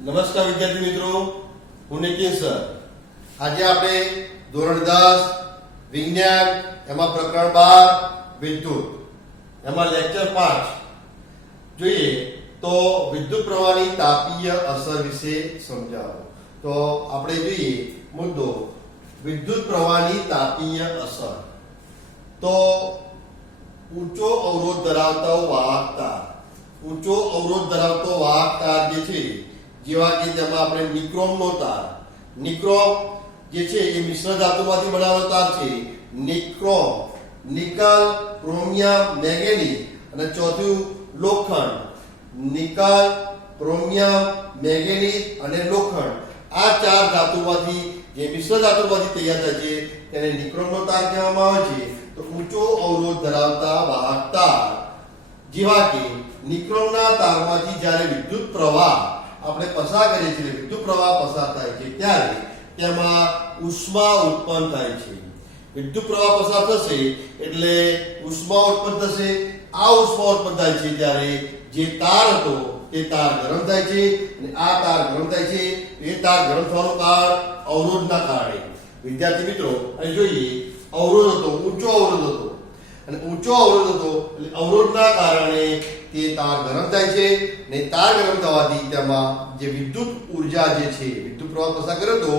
નમસ્કાર વિદ્યાર્થી મિત્રો, હું નિતિન સર. આજે આપણે ધોરણ 10 વિજ્ઞાન એમાં પ્રકરણ 12 વિદ્યુત એમાં લેક્ચર 5 જોઈએ તો વિદ્યુત પ્રવાહની તાપીય અસર વિશે સમજાવો. તો આપણે જોઈએ મુદ્દો વિદ્યુત પ્રવાહની તાપીય અસર. તો ઊંચો અવરોધ ધરાવતો વાહક તાર, ઊંચો અવરોધ ધરાવતો વાહક તાર જે છે, જેવા કે તેમાં આપણે નિક્રોમનો તાર, નિક્રોમ જે છે એ મિશ્ર ધાતુમાંથી બનાવેલો તાર છે. નિક્રોમ, નિકલ, ક્રોમિયમ, મેંગેનીઝ અને ચોથું લોખંડ. નિકલ, ક્રોમિયમ, મેંગેનીઝ અને લોખંડ, આ ચાર ધાતુમાંથી જે મિશ્ર ધાતુમાંથી તૈયાર થાય છે તેને નિક્રોમનો તાર કહેવામાં આવે છે. તો ઊંચો અવરોધ ધરાવતા વાહક તાર જેવા કે નિક્રોમના તારમાંથી જ્યારે વિદ્યુત પ્રવાહ આપણે પસાર કરીએ છીએ, વિદ્યુત પ્રવાહ પસાર થાય છે ત્યારે તેમાં ઉષ્મા ઉત્પન્ન થાય છે. વિદ્યુત પ્રવાહ પસાર થશે એટલે ઉષ્મા ઉત્પન્ન થશે. આ ઉષ્મા ઉત્પન્ન થાય છે ત્યારે જે તાર હતો તે તાર ગરમ થાય છે અને આ તાર ગરમ થાય છે. એ તાર ગરમ થવાનું કારણ અવરોધના કારણે. વિદ્યાર્થી મિત્રો, અહીં જોઈએ અવરોધ હતો, ઊંચો અવરોધ હતો અને ઊંચો અવરોધ હતો એટલે અવરોધના કારણે તે તાર ગરમ થાય છે ને તાર ગરમ થવાથી તેમાં જે વિદ્યુત ઉર્જા જે છે, વિદ્યુત પ્રવાહ પસાર કર્યો હતો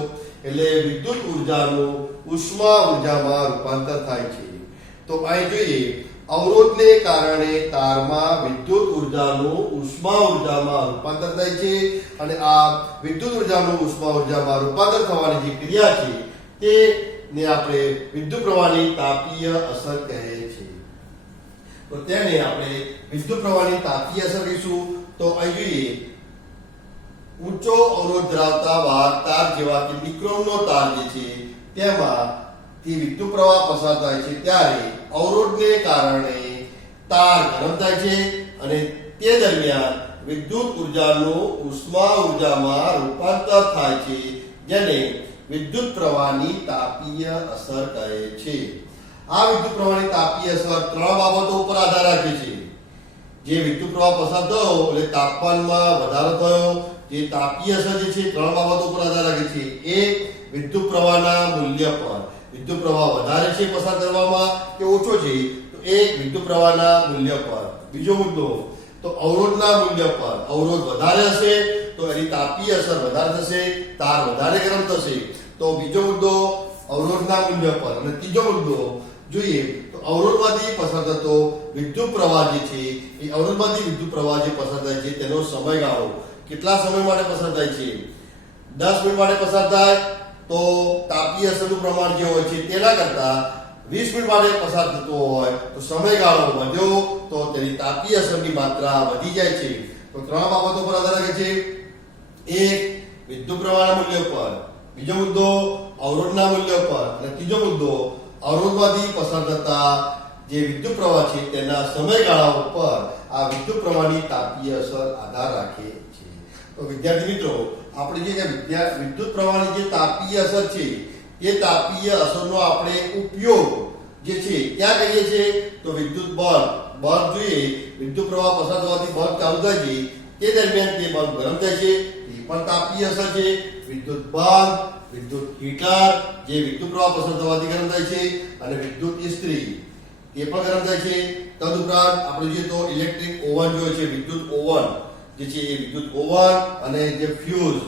એટલે વિદ્યુત ઉર્જાનું ઉષ્મા ઉર્જામાં રૂપાંતર થાય છે. તો અહીં જોઈએ અવરોધને કારણે તારમાં વિદ્યુત ઉર્જાનું ઉષ્મા ઉર્જામાં રૂપાંતર થાય છે અને આ વિદ્યુત ઉર્જાનું ઉષ્મા ઉર્જામાં રૂપાંતર થવાની જે ક્રિયા છે તે ને આપણે વિદ્યુત પ્રવાહની તાપીય અસર કહે છે. તો તેને આપણે વિદ્યુત પ્રવાહની તાપીય અસર કહીશું. તો અહીં જોઈએ ઊંચો અવરોધ ધરાવતા વાહક તાર જેવા કે નિક્રોમનો તાર જે છે તેમાં તે વિદ્યુત પ્રવાહ પસાર થાય છે ત્યારે અવરોધને કારણે તાર ગરમ થાય છે અને તે દરમિયાન વિદ્યુત ઉર્જાનું ઉષ્મા ઉર્જામાં રૂપાંતર થાય છે, જેને વિદ્યુત પ્રવાહની તાપીય અસર કહે છે. આ વિદ્યુત પ્રવાહની તાપીય અસર ત્રણ બાબતો ઉપર આધાર રાખે છે. જે વિદ્યુત પ્રવાહ પસાર થયો એટલે તાપમાનમાં વધારો થયો, જે તાપીય અસર જે છે ત્રણ બાબતો ઉપર આધાર રાખે છે. એક, વિદ્યુત પ્રવાહના મૂલ્ય પર. વિદ્યુત પ્રવાહ વધારે છે પસાર કરવામાં કે ઓછો છે, તો એક વિદ્યુત પ્રવાહના મૂલ્ય પર. બીજો મુદ્દો તો અવરોધના મૂલ્ય પર. અવરોધ વધારે હશે તો એની તાપીય અસર વધારે થશે, તાર વધારે ગરમ થશે. તો બીજો મુદ્દો અવરોધના મૂલ્ય પર. અને ત્રીજો મુદ્દો જોઈએ તો અવરોધમાંથી પસાર થતો વિદ્યુત પ્રવાહ જે છે એ અવરોધમાંથી વિદ્યુત પ્રવાહ જે પસાર થાય છે તેનો સમયગાળો કેટલા સમય માટે પસાર થાય છે. 10 મિનિટ માટે પસાર થાય તો તાપીય અસરનું પ્રમાણ જે હોય છે તેના કરતા 20 મિનિટ માટે પસાર થતો હોય તો સમયગાળો વધ્યો તો તેની તાપીય અસરની માત્રા વધી જાય છે. તો ત્રણ બાબતો પર આધાર રાખે છે. એક, વિદ્યુત પ્રવાહના મૂલ્ય પર. બીજો મુદ્દો અવરોધના મૂલ્ય પર. અને ત્રીજો મુદ્દો અવરોધમાંથી પસાર થતા જે વિદ્યુત પ્રવાહ છે તેના સમયગાળા ઉપર આ વિદ્યુત પ્રવાહની તાપીય અસર આધાર રાખે છે. તો વિદ્યાર્થી મિત્રો, આપણે જે વિદ્યુત પ્રવાહની જે તાપીય અસર છે એ તાપીય અસરનો આપણે ઉપયોગ જે છે ક્યાં કરીએ છીએ તો વિદ્યુત બલ્બ જોઈએ, વિદ્યુત પ્રવાહ પસાર થવાથી બલ્બ ચાલુ થાય છે તે દરમિયાન તે બલ્બ ગરમ થાય છે, એ પણ તાપીય અસર છે. વિદ્યુત બલ્બ, વિદ્યુત હીટર જે વિદ્યુત પ્રવાહ પસાર થવાથી ગરમ થાય છે અને વિદ્યુત ઇસ્ત્રી તે પણ ગરમ થાય છે. તદુપરાંત આપણે જોઈએ તો ઇલેક્ટ્રિક ઓવન જોઈએ છે, વિદ્યુત ઓવન જે છે એ વિદ્યુત ઓવન અને જે ફ્યુઝ,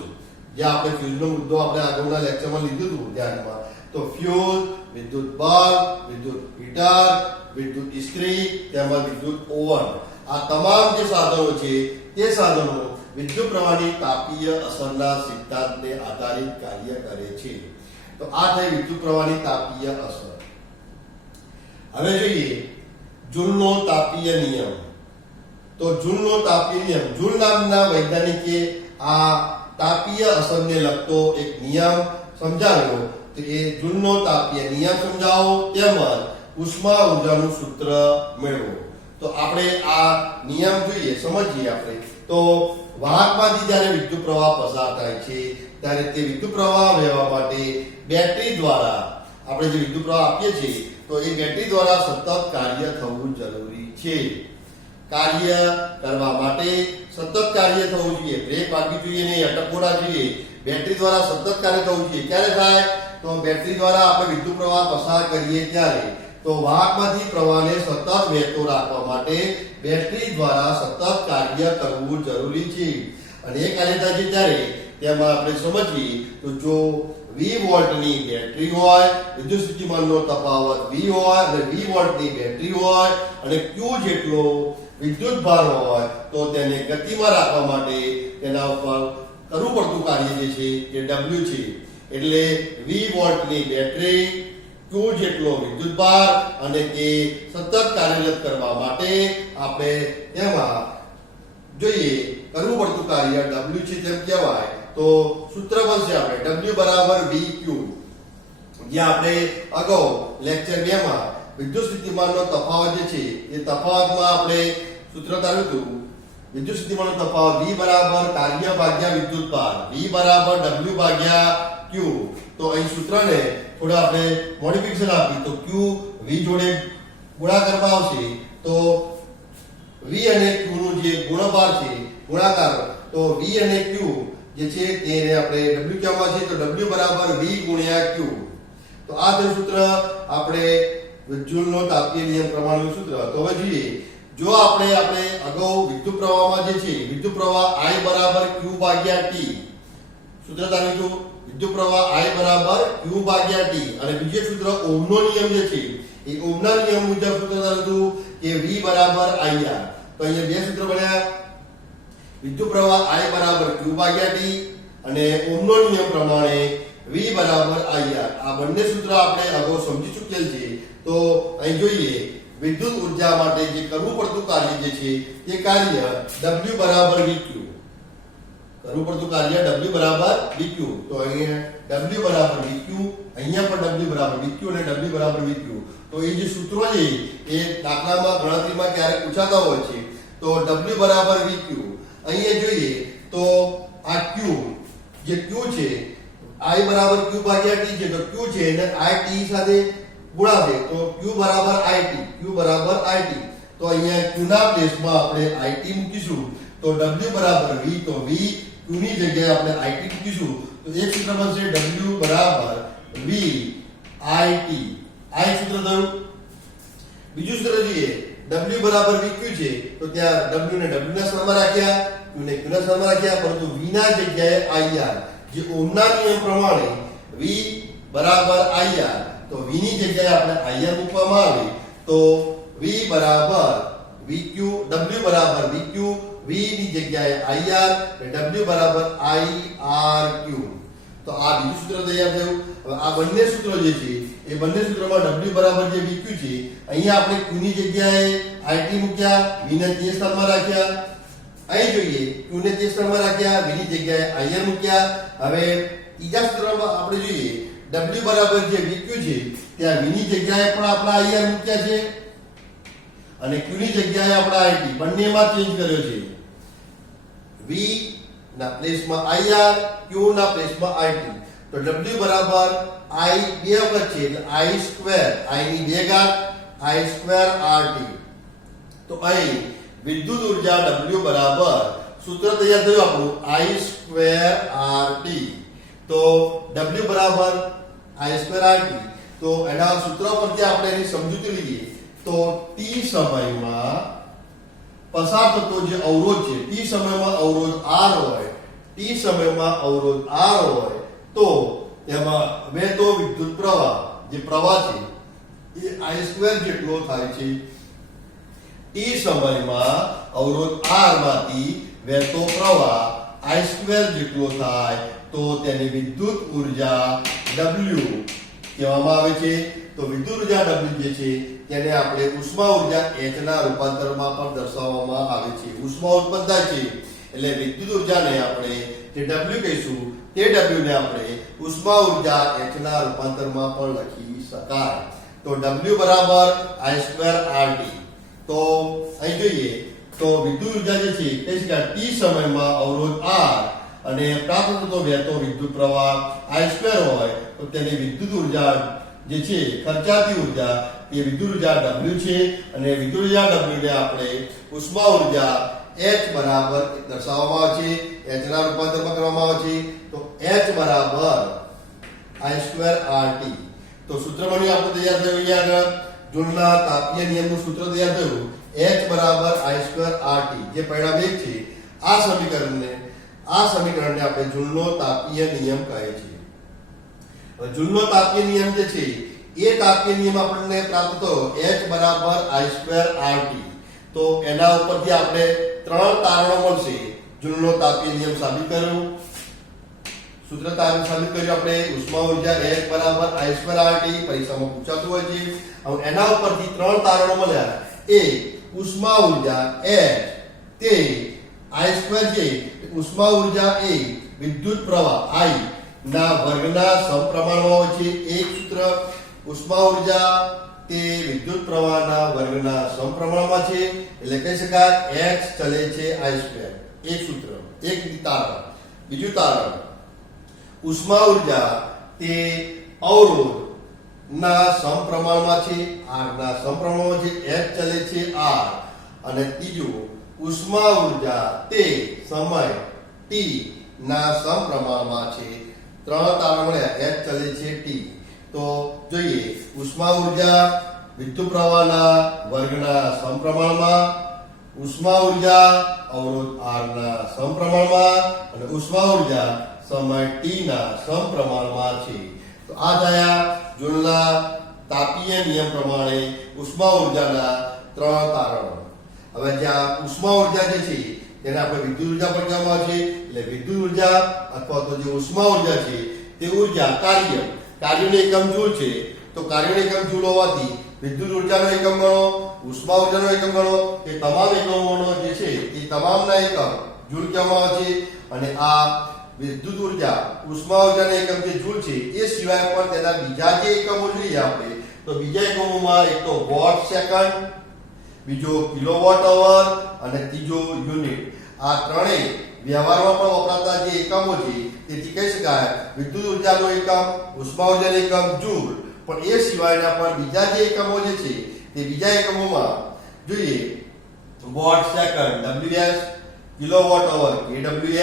જે આપણે ફ્યુઝનો મુદ્દો આપણે આગળના લેક્ચરમાં લીધું હતું ધ્યાનમાં. તો ફ્યુઝ, વિદ્યુત બલ્બ, વિદ્યુત હીટર, વિદ્યુત ઇસ્ત્રી તેમજ વિદ્યુત ઓવન, આ તમામ જે સાધનો છે તે સાધનો વિદ્યુત પ્રવાહની તાપીય અસરના સિદ્ધાંતને આધારિત કાર્ય કરે છે. તો આ થઈ વિદ્યુત પ્રવાહની તાપીય અસર. હવે જોઈએ જૂલનો તાપીય નિયમ. તો જૂલનો તાપીય નિયમ, જૂલ નામના વૈજ્ઞાનિકે આ તાપીય અસરને લગતો એક નિયમ સમજાવ્યો. તો એ જૂલનો તાપીય નિયમ સમજાવો તેમજ ઉષ્મા ઉર્જાનું સૂત્ર મેળવો. તો આપણે આ નિયમ જોઈએ, સમજીએ આપણે. તો વાહકમાંથી જ્યારે વિદ્યુત પ્રવાહ પસાર થાય છે ત્યારે તે વિદ્યુત પ્રવાહ વહેવા માટે બેટરી દ્વારા આપણે જે વિદ્યુત પ્રવાહ આપીએ છીએ તો એ બેટરી દ્વારા સતત કાર્ય થવું જરૂરી છે. કાર્ય કરવા માટે સતત કાર્ય થવું જોઈએ, બ્રેક વાગવી જોઈએ નહીં, અટકવો ના જોઈએ. બેટરી દ્વારા સતત કાર્ય થવું જોઈએ. ક્યારે થાય? તો બેટરી દ્વારા આપણે વિદ્યુત પ્રવાહ પસાર કરીએ ત્યારે. તો વાહકમાંથી પ્રવાહને સતત વહેતો રાખવા માટે બેટરી દ્વારા સતત કાર્ય કરવું જરૂરી છે. અને એ કાર્ય થાય છે ત્યારે તેમાં આપણે સમજીએ તો જો 20 વોલ્ટની બેટરી હોય, વિદ્યુત સ્થિતિમાનનો તફાવત V હોય અને 20 વોલ્ટની બેટરી હોય અને Q જેટલો વિદ્યુત ભાર હોય તો તેને ગતિમાં રાખવા માટે તેના ઉપર કરવું પડતું કાર્ય જે છે એ W છે. એટલે 20 વોલ્ટની બેટરી, Q જેટલો વિદ્યુત ભાર અને તે સતત કાર્યરત કરવા માટે આપણે તેમાં જોઈએ કરવું પડતું કાર્ય W છે તેમ કહેવાય. તો સૂત્ર બનશે આપણે W બરાબર VQ, જે આપણે અગાઉ લેક્ચર 2 માં વિદ્યુત સ્થિતિમાનનો તફાવત જે છે એ તફાવતમાં આપણે સૂત્ર તાર્યું હતું. વિદ્યુત સ્થિતિમાનનો તફાવત V બરાબર કાર્ય ભાગ્યા વિદ્યુત ભાર, V બરાબર W ભાગ્યા Q. તો અહીં સૂત્રને થોડા આપણે મોડિફિકેશન આપી તો Q V જોડે ગુણાકારમાં આવશે. તો V અને Q નું જે ગુણભાર છે ગુણાકાર, તો V અને Q જે છે તેને આપણે W કહેવામાં છે. તો W બરાબર V ગુણ્યા Q. તો આ તે સૂત્ર આપણે જૂલનો તાપીય નિયમ પ્રમાણેનું સૂત્ર. તો હવે જોઈએ, જો આપણે અગાઉ વિદ્યુત પ્રવાહમાં જે છે વિદ્યુત પ્રવાહ I બરાબર Q ભાગ્યા T સૂત્ર તાર્યું, વિદ્યુત પ્રવાહ I બરાબર Q ભાગ્યા T. અને બીજું સૂત્ર ઓહમનો નિયમ જે છે એ ઓહમના નિયમ મુજબ સૂત્ર તાર્યું કે V બરાબર IR. તો અહીંયા બે સૂત્ર બન્યા, વિદ્યુત પ્રવાહ I બરાબર Q ભાગ્યા T અને ઓહમનો નિયમ પ્રમાણે V બરાબર IR. આ બંને સૂત્ર આપણે અગાઉ સમજી ચૂકેલ છે. તો અહીં જોઈએ વિદ્યુત ઉર્જા માટે જે કરવું પડતું કાર્ય જે છે તે કાર્ય W બરાબર VQ, કરવું પડતું કાર્ય W બરાબર VQ. તો અહીંયા W બરાબર VQ, અહીંયા પણ W બરાબર VQ અને W બરાબર VQ. તો એ જે સૂત્રો છે એ દાખલામાં ગણતરીમાં ક્યારેક પૂછાતા હોય છે. તો W બરાબર VQ અહીંયા જોઈએ તો આ Q જે Q છે I બરાબર Q ભાગ્યા T છે. તો Q છે અને I T સાથે ગુણાશે તો Q બરાબર IT, Q બરાબર IT. તો અહીંયા Q ના પ્લેસમાં આપણે IT મૂકીશું. તો W બરાબર V, તો V Q ની જગ્યાએ આપણે IT મૂકીશું. તો એક સૂત્ર બનશે W બરાબર V IT. આ એક સૂત્ર થયું. બીજું સૂત્ર જોઈએ, W બરાબર VQ છે તો ત્યાં W ને W ના સ્થાનમાં રાખ્યા, Q ને Q ના સ્થાનમાં રાખ્યા, પરંતુ V ના જગ્યાએ IR, જે ઓહમના નિયમ પ્રમાણે V બરાબર IR. તો V ની જગ્યાએ આપણે IR મૂકવામાં આવે તો V બરાબર VQ, W બરાબર VQ, V ની જગ્યાએ IR અને W બરાબર IRQ. તો આ બીજું સૂત્ર તૈયાર થયું. હવે આ બંને સૂત્રો જે છે એ બંને સૂત્રોમાં W બરાબર જે VQ છે અહીંયા આપણે Q ની જગ્યાએ IT મૂક્યા, V ને તે સ્થાનમાં રાખ્યા. અહીં જોઈએ Q ને તે સ્થાનમાં રાખ્યા, V ની જગ્યાએ IR મૂક્યા. હવે ત્રીજા સૂત્રમાં આપણે જોઈએ W બરાબર જે VQ છે ત્યાં V ની જગ્યાએ પણ આપણે IR મૂક્યા છે અને Q ની જગ્યાએ આપણે IT બંનેમાં ચેન્જ કર્યો છે. V ના પ્લેસમાં IR, Q ના પ્લેસમાં IT. તો W બરાબર I બે વખત છે એટલે I સ્ક્વેર, I ની 2 ઘાત I સ્ક્વેર RT. તો અહીં વિદ્યુત ઉર્જા W બરાબર સૂત્ર તૈયાર થયું આપણું I સ્ક્વેર RT. તો W બરાબર I સ્ક્વેર RT. તો એના સૂત્ર પરથી આપણે એની સમજૂતી લઈએ તો T સમયમાં પસાર થતો જે અવરોધ છે, T સમયમાં અવરોધ R હોય, T સમયમાં અવરોધ R હોય તો તેમાં વહેતો વિદ્યુત પ્રવાહ જે પ્રવાહ છે એ I સ્ક્વેર જેટલો થાય છે. T સમયમાં અવરોધ R માંથી વહેતો પ્રવાહ I સ્ક્વેર જેટલો થાય તો તેની વિદ્યુત ઉર્જા W કહેવામાં આવે છે. તો વિદ્યુત ઉર્જા W જે છે તેને આપણે ઉષ્મા ઉર્જા H ના રૂપાંતરમાં પણ દર્શાવવામાં આવે છે. ઉષ્મા ઉત્પન્ન થાય છે એટલે વિદ્યુત ઉર્જાને આપણે જે W કહીશું તે W ને આપણે ઉષ્મા ઉર્જા H ના રૂપાંતરમાં પણ લખી શકાય. તો W બરાબર I સ્ક્વેર RT. તો અહીં જોઈએ તો વિદ્યુત ઉર્જા જે છે તે છે T સમયમાં અવરોધ R અને પ્રાપ્ત થતો વહેતો વિદ્યુત પ્રવાહ I સ્ક્વેર હોય તો તેની વિદ્યુત ઉર્જા જે છે ખર્ચાતી ઉર્જા એ વિદ્યુત ઉર્જા W છે અને વિદ્યુત ઉર્જા W ને આપણે ઉષ્મા ઉર્જા H બરાબર દર્શાવવામાં આવે છે, H ના રૂપાંતરમાં કરવામાં આવે છે. તો H બરાબર I²RT. તો સૂત્ર બન્યું આપણું તૈયાર થયું અહીંયા આગળ જૂલના તાપીય નિયમનું સૂત્ર તૈયાર થયું H બરાબર I²RT, જે પરિણામ 1 છે. આ સમીકરણને આપણે જૂલનો તાપીય નિયમ કહે છે. હવે જૂલનો તાપીય નિયમ જે છે એ તાપીય નિયમ આપણને પ્રાપ્ત થયો H બરાબર I²RT. તો એના ઉપરથી આપણે 3 તારણો મળશે. જૂલનો તાપીય નિયમ સાબિત કર્યું, સૂત્ર સાબિત કર્યું આપણે. ઉષ્મા ઉર્જા H બરાબર I²RT પરીક્ષામાં પૂછાતું હોય છે. હવે એના ઉપરથી 3 તારણો મળ્યા. એ ઉષ્મા ઉર્જા H તે I² છે, ઉષ્મા ઉર્જા એ વિદ્યુત પ્રવાહ I ના વર્ગના સમપ્રમાણમાં હોય છે. એક સૂત્ર ઉષ્મા ઉર્જા તે વિદ્યુત પ્રવાહના વર્ગના સમપ્રમાણમાં છે, એટલે કહી શકાય H ચલે છે I². એક સૂત્ર, એક તારણ. બીજું તારણ, ઉષ્મા ઉર્જા તે અવરોધ ના સમપ્રમાણમાં છે, R ના સમપ્રમાણમાં છે, H ચલે છે R. અને ત્રીજું, ઉષ્મા ઉર્જા તે સમય T ના સમપ્રમાણમાં છે. 3 તારણ મળ્યા, H ચલે છે T. તો જોઈએ, ઉષ્મા ઉર્જા વિદ્યુત પ્રવાહના વર્ગના સમપ્રમાણમાં, ઉષ્મા ઉર્જા અવરોધ R ના સમપ્રમાણમાં અને ઉષ્મા ઉર્જા સમય T ના સમપ્રમાણમાં છે. તો આ થયા જૂલના તાપીય નિયમ પ્રમાણે ઉષ્મા ઉર્જાના 3 તારણો. હવે જ્યાં ઉષ્મા ઉર્જા જે છે તેને આપણે વિદ્યુત ઉર્જા પણ કહેવામાં આવે છે. એટલે વિદ્યુત ઉર્જા અથવા તો જે ઉષ્મા ઉર્જા છે તે ઉર્જા કાર્યનો એકમ જૂલ છે. તો કાર્યનો એકમ જૂલ હોવાથી વિદ્યુત ઉર્જાનો એકમ ગણો, ઉષ્મા ઉર્જાનો એકમ ગણો, એ તમામ એકમોનો જે છે એ તમામના એકમ જૂલ કહેવામાં આવે છે. અને આ વિદ્યુત ઉર્જા ઉષ્મા ઉર્જાના એકમ જે જૂલ છે એ સિવાય પણ તેના બીજા જે એકમો જોઈએ આપણે, તો બીજા એકમોમાં એક તો વોટ સેકન્ડ, બીજો કિલોવોટ અવર અને ત્રીજો યુનિટ. આ ત્રણેય વ્યવહારમાં પણ વપરાતા જે એકમો છે, તેથી કહી શકાય વિદ્યુત ઉર્જાનો એકમ, ઉષ્મા ઉર્જાનો એકમ જૂલ. પણ એ સિવાયના પણ બીજા જે એકમો જે છે તે બીજા એકમોમાં જોઈએ watt second WS, kilowatt hour kWh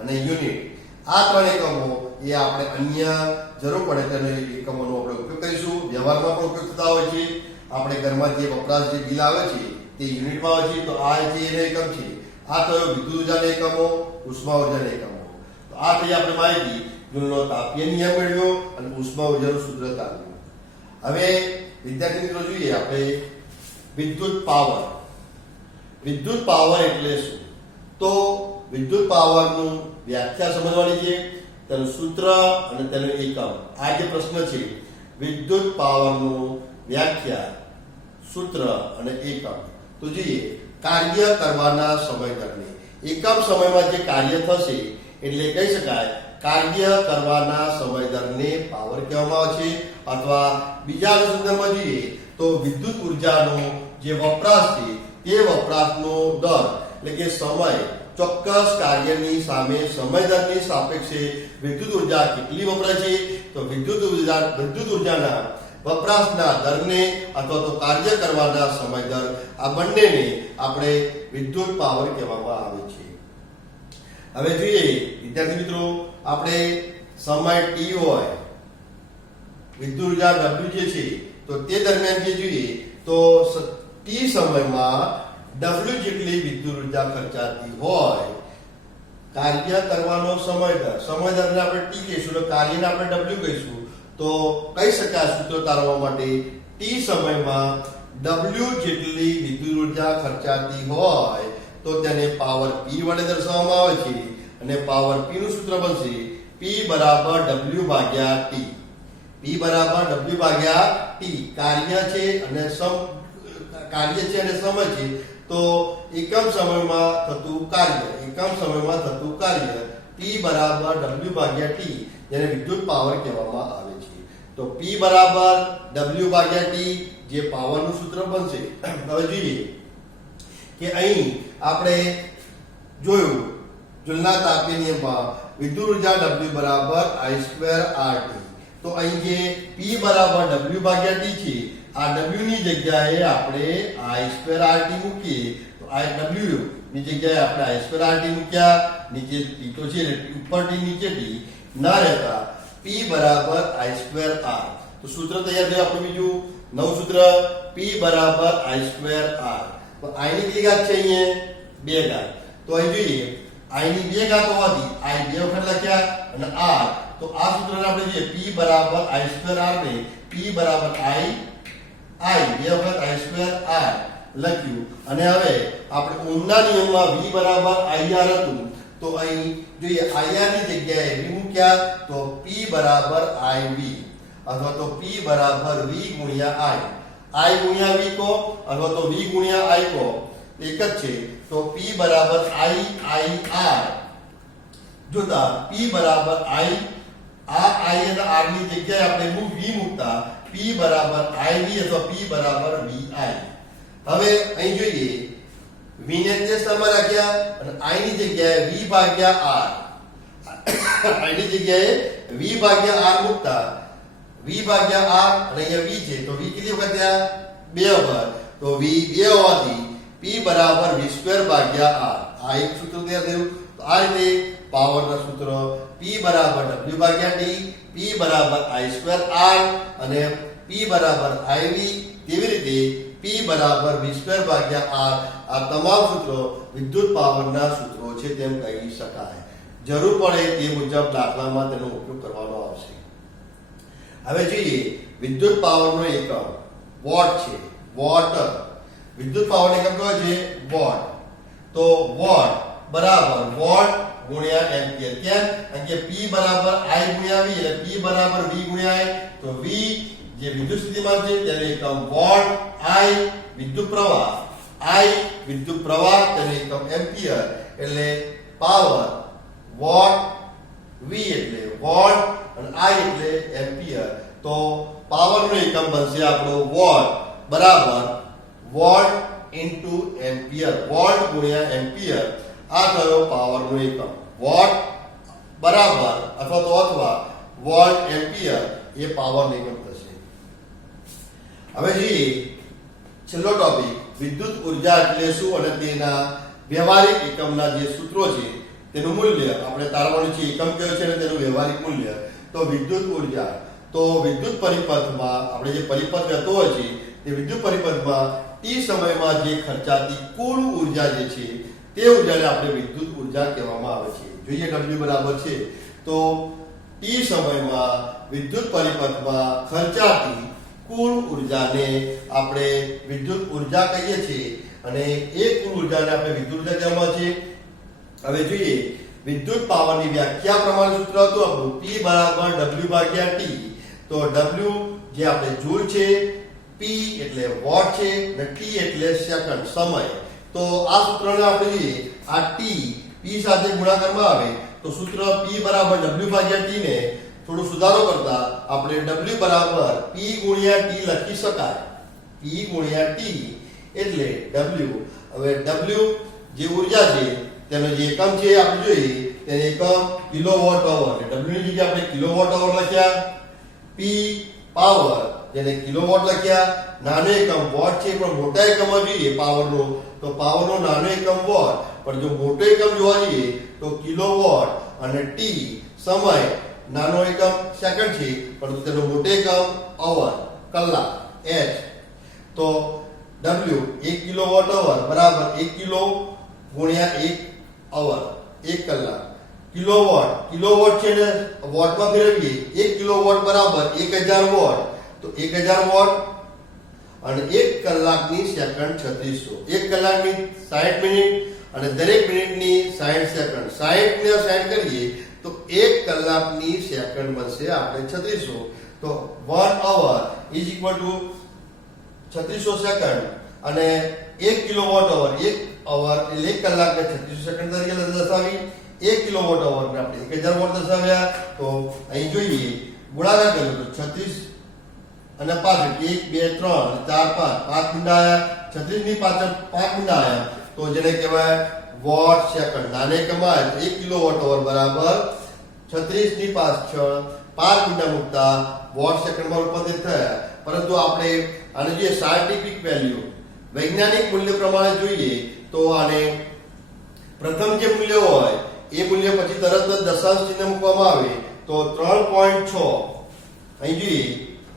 અને યુનિટ. આ 3 એકમો એ આપણે અન્ય જરૂર પડે તેને એકમોનો આપણે ઉપયોગ કરીશું. વ્યવહારમાં પણ ઉપયોગ થતા હોય છે. આપણે ઘરમાં જે વપરાશ જે બિલ આવે છે તે યુનિટમાં આવે છે. તો આ જે એનો એકમ છે, આ થયો વિદ્યુત ઉર્જાના એકમો, ઉષ્મા ઉર્જાના એકમો. તો આ થઈ આપણે માહિતી જૂલનો તાપીય નિયમ મેળવ્યો અને ઉષ્મા ઉર્જાનું સૂત્ર તાપ્યું. હવે વિદ્યાર્થી મિત્રો જોઈએ આપણે વિદ્યુત પાવર. વિદ્યુત પાવર એટલે શું? તો વિદ્યુત પાવરનું વ્યાખ્યા સમજવાની છે, તેનું સૂત્ર અને તેનું એકમ. આ જે પ્રશ્ન છે વિદ્યુત પાવરનું વ્યાખ્યા, સૂત્ર અને એકમ. તો જોઈએ, કાર્ય કરવાના સમય દરને. એકમ સમયમાં જે કાર્ય થશે એટલે કહી શકાય કાર્ય કરવાના સમય દરને પાવર કહેવામાં આવે છે. અથવા બીજા સંદર્ભમાં જોઈએ તો વિદ્યુત ઉર્જાનો જે વપરાશ છે તે વપરાશનો દર એટલે કે સમય, ચોક્કસ કાર્યની સામે સમય દરની સાપેક્ષે વિદ્યુત ઉર્જા કેટલી વપરાય છે, તો વિદ્યુત ઉર્જાના વપરાશના દરને અથવા તો કાર્ય કરવાના સમય દર, આ બંનેને આપણે વિદ્યુત પાવર કહેવામાં આવે છે. હવે જોઈએ વિદ્યાર્થી મિત્રો, આપણે સમય T હોય, વિદ્યુત ઉર્જા W જે છે, તો તે દરમિયાન જે જોઈએ તો T સમયમાં W જેટલી વિદ્યુત ઉર્જા ખર્ચાતી હોય, કાર્ય કરવાનો સમય દરને આપણે T કહીશું, કાર્યને આપણે W કહીશું. તો કહી શકાય સૂત્ર તારવવા માટે T સમયમાં W જેટલી વિદ્યુત ઉર્જા ખર્ચાતી હોય તો તેને પાવર P વડે દર્શાવવામાં આવે છે. અને પાવર P નું સૂત્ર બનશે P બરાબર W ભાગ્યા T. P બરાબર W ભાગ્યા T. કાર્ય છે અને સમય છે, તો એકમ સમયમાં થતું કાર્ય P બરાબર W ભાગ્યા T, જેને વિદ્યુત પાવર કહેવામાં આવે છે. તો P બરાબર W ભાગ્યા T જે પાવરનું સૂત્ર બનશે. હવે જોઈએ કે અહીં આપણે જોયું જૂલના તાપીય નિયમમાં વિદ્યુત ઉર્જા W બરાબર I²RT. તો અહીં જે P બરાબર W ભાગ્યા T છે, આ W ની જગ્યાએ આપણે I2RT મૂકીએ તો આ W ની જગ્યાએ આપણે I2RT મૂક્યા, નીચે T તો છે એટલે ઉપર T નીચે T ના રહેતા P બરાબર I2R. તો સૂત્ર તૈયાર થયું આપણું બીજું નવું સૂત્ર P બરાબર I2R. તો I ની કેટલી ઘાત છે અહીંયા? 2 ઘાત. તો અહીં જોઈએ I ની 2 ઘાત હોવાથી I 2 વખત લખ્યા અને R, તો આ સૂત્રને આપણે જોઈએ P બરાબર I2R ને P બરાબર I 2 વખત I2R લખ્યું. અને હવે આપણે ઓહમના નિયમમાં V બરાબર IR હતું, તો અહીં જોઈએ IR ની જગ્યાએ V મૂક્યા તો P બરાબર IV અથવા તો P બરાબર V ગુણ્યા I ગુણ્યા V કો અથવા તો V ગુણ્યા I કો એક જ છે. તો P બરાબર IR જોતા P બરાબર I અને R ની જગ્યાએ આપણે V મૂકતા P બરાબર IV અથવા P બરાબર VI. હવે અહીં જોઈએ V ને તે સ્થાનમાં રાખ્યા અને I ની જગ્યાએ V ભાગ્યા R I ની જગ્યાએ V ભાગ્યા R મૂકતા V ભાગ્યા R અને અહીંયા V છે તો V કેટલી વખત થયા? 2 વખત. તો V 2 હોવાથી P બરાબર V² ભાગ્યા R. આ એક સૂત્ર તૈયાર થયું. તો આ રીતે પાવરના સૂત્ર P બરાબર W ભાગ્યા T, P બરાબર I2R અને P બરાબર IV, તેવી રીતે P બરાબર V² ભાગ્યા R. આ તમામ સૂત્રો વિદ્યુત પાવરના સૂત્રો છે તેમ કહી શકાય. જરૂર પડે તે મુજબ દાખલામાં તેનો ઉપયોગ કરવાનો આવશે. હવે જોઈએ વિદ્યુત પાવરનો એકમ વોટ છે. વોટ વિદ્યુત પાવરનો એકમ કયો છે? વોટ. તો વોટ બરાબર વોટ ગુણ્યા એમ્પિયર. કેમ? કારણ કે P બરાબર I ગુણ્યા V એટલે P બરાબર V ગુણ્યા I. તો V જે વિદ્યુત સ્થિતિમાન છે તેનો એકમ વોટ, I વિદ્યુત પ્રવાહ, I વિદ્યુત પ્રવાહ તેનો એકમ એમ્પિયર એટલે પાવર વોટ, V એટલે વોટ અને I એટલે એમ્પિયર. તો પાવરનો એકમ બનશે આપણો વોટ બરાબર વોટ ઇન્ટુ એમ્પિયર. વોટ ગુણ્યા એમ્પિયર આ થયો પાવરનો એકમ. વોટ બરાબર અથવા વોટ એમ્પિયર એ પાવરનો એકમ થશે. હવે જોઈએ છેલ્લો ટોપિક વિદ્યુત ઉર્જા એટલે શું અને તેના વ્યવહારિક એકમના જે સૂત્રો છે તેનું મૂલ્ય આપણે તારવાનું છે. એકમ કયો છે અને તેનું વ્યવહારિક મૂલ્ય. તો વિદ્યુત ઉર્જા, તો વિદ્યુત પરિપથમાં આપણે જે પરિપથ વહેતો હોય છે તે વિદ્યુત પરિપથમાં T સમયમાં જે ખર્ચાતી કુલ ઉર્જા જે છે તે ઉર્જાને આપણે વિદ્યુત ઉર્જા કહેવામાં આવે છે. જોઈએ W બરાબર છે તો T સમયમાં વિદ્યુત પરિપથમાં ખર્ચાતી કુલ ઉર્જાને આપણે વિદ્યુત ઉર્જા કહીએ છીએ અને એ કુલ ઉર્જાને આપણે વિદ્યુત ઉર્જા કહેવામાં છે. હવે જોઈએ વિદ્યુત પાવરની વ્યાખ્યા પ્રમાણે સૂત્ર હતું આપણું P બરાબર W ભાગ્યા T. તો W જે આપણે જૂલ છે, P એટલે વોટ છે અને T એટલે સેકન્ડ સમય. તો આ સૂત્રને આપણે જોઈએ આ T P સાથે ગુણાકારમાં આવે તો સૂત્ર P બરાબર W ભાગ્યા T ને થોડો સુધારો કરતા આપણે W બરાબર P ગુણ્યા T લખી શકાય. P ગુણ્યા T એટલે W. હવે W જે ઉર્જા છે તેનો જે એકમ છે આપણે જોઈએ તેને એકમ કિલોવોટ અવર. W ની જગ્યાએ આપણે કિલોવોટ અવર લખ્યા. P પાવર જેને કિલોવોટ લખ્યા. નાનો એકમ વોટ છે પણ મોટા એકમમાં જોઈએ પાવરનો તો પાવરનો નાનો એકમ વોટ, પણ જો મોટો એકમ જોવા જઈએ તો કિલોવોટ અને T સમય નાનો એકમ સેકન્ડ છે પરંતુ તેનો મોટો એકમ અવર કલાક H. તો W 1 કિલોવોટ અવર બરાબર 1 કિલો ગુણ્યા 1 અવર 1 કલાક. કિલોવોટ છે ને વોટમાં ફેરવીએ 1 કિલોવોટ બરાબર 1000 વોટ. તો 1000 વોટ અને 1 કલાકની સેકન્ડ 3600. 1 કલાકની 60 મિનિટ અને દરેક મિનિટની 60 સેકન્ડ. 60 ને 60 કરીએ તો 1 કલાકની સેકન્ડ બનશે આપણે 3600. તો 1 અવર ઇઝ ઇક્વલ ટુ 3600 સેકન્ડ અને 1 કિલોવોટ અવર 1 અવર એટલે 1 કલાકને 3600 સેકન્ડ તરીકે દર્શાવી 1 કિલોવોટ અવર ને આપણે 1000 વોટ દર્શાવ્યા. તો અહીં જોઈએ ગુણાકાર કર્યો તો 36 અને 5 1 2 3 અને 4 5 ગુંડા આયા. 36 ની પાછળ 5 ગુંડા આયા તો જેને કહેવાય વોટ સેકન્ડ. નાને એકમ આવે તો 1 કિલોવોટ અવર બરાબર 36 ની પાછળ 5 ગુણ્યા મૂકતા વોટ સેકન્ડમાં રૂપાંતરિત થયા. પરંતુ આપણે આને જે સાયન્ટિફિક વેલ્યુ વૈજ્ઞાનિક મૂલ્ય પ્રમાણે જોઈએ તો આને પ્રથમ જે મૂલ્ય હોય એ મૂલ્ય પછી તરત જ દશાંશ ચિહ્ન મૂકવામાં આવે તો 3.6 અહીં જોઈએ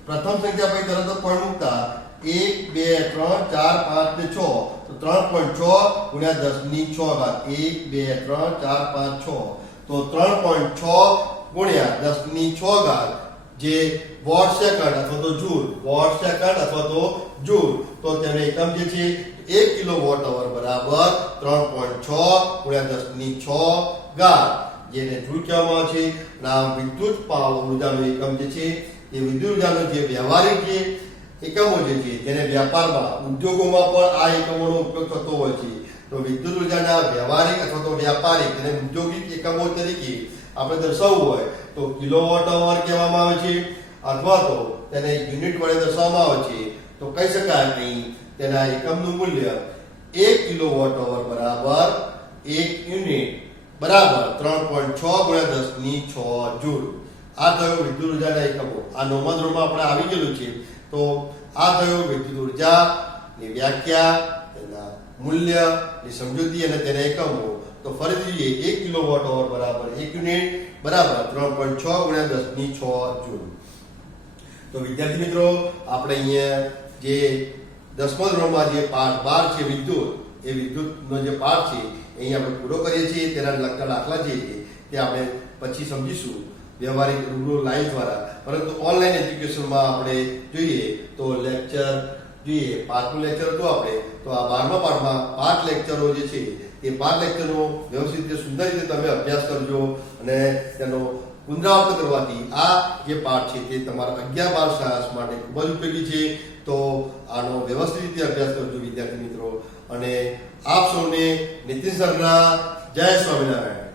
પ્રથમ સંખ્યા પછી તરત જ પોઈન્ટ મૂકતા 1 2 3 4 5 ને 6 તો 3.6 ગુણ્યા 10 ની 6 ઘાત 1 2 3 4 5 6 તો 3.6 ગુણ્યા 10 ની 6 ઘાત જે વોટ સેકન્ડ અથવા તો જૂલ વોટ સેકન્ડ અથવા તો જૂલ તો તેનો એકમ જે છે 1 કિલોવોટ અવર બરાબર 3.6 ગુણ્યા 10 ની 6 ઘાત જેને જૂલ કહેવામાં આવે છે. નામ વિદ્યુત પાવર ઉર્જાનો એકમ જે છે એ વિદ્યુત ઉર્જાનો જે વ્યવહારિક જે એકમો જે છે જેને વ્યાપારમાં ઉદ્યોગોમાં પણ આ એકમોનો ઉપયોગ થતો હોય છે. તો વિદ્યુત ઉર્જાના વ્યવહારિક અથવા તો વ્યાપારિક અને ઔદ્યોગિક એકમો તરીકે આપણે દર્શાવવું હોય તો કિલોવોટ અવર કહેવામાં આવે છે અથવા તો તેને યુનિટ વડે દર્શાવવામાં આવે છે તો કહી શકાય કે તેના એકમનું મૂલ્ય 1 કિલોવોટ અવર બરાબર 1 યુનિટ બરાબર 3.6 ગુણ્યા 10 ની 6 જૂલ. આ થયો વિદ્યુત ઉર્જાના એકમો. આ નોંધ રોમાં આપણે આવી ગયેલું છે. તો આ થયો વિદ્યુત ઉર્જાની વ્યાખ્યા, તેના મૂલ્ય, ની સમજૂતી અને તેના એકમો. તો ફરીથી જોઈએ 1 કિલોવોટ અવર બરાબર 1 યુનિટ બરાબર 3.6 ગુણ્યા 10 ની 6 જૂલ. તો વિદ્યાર્થી મિત્રો આપણે અહીંયા જે 10મા ધોરણમાં જે પાઠ 12 છે વિદ્યુત, એ વિદ્યુતનો જે પાઠ છે અહીં આપણે પૂરો કરીએ છીએ. તેના લગતા દાખલા છે તે આપણે પછી સમજીશું વ્યવહારિક રૂબરૂ લાઈવ દ્વારા. પરંતુ ઓનલાઈન એજ્યુકેશનમાં આપણે જોઈએ તો લેક્ચર જોઈએ 5મું લેક્ચર હતું આપણે. તો આ 12મા પાઠમાં 5 લેક્ચરો જે છે એ 5 લેક્ચરનો વ્યવસ્થિત રીતે સુંદર રીતે તમે અભ્યાસ કરજો અને તેનો પુનરાવર્તન કરવાથી આ જે પાઠ છે તે તમારા 11-12 સાયન્સ માટે ખૂબ જ ઉપયોગી છે. તો આનો વ્યવસ્થિત રીતે અભ્યાસ કરજો વિદ્યાર્થી મિત્રો. અને આપ સૌને નીતિન સરના જય સ્વામિનારાયણ.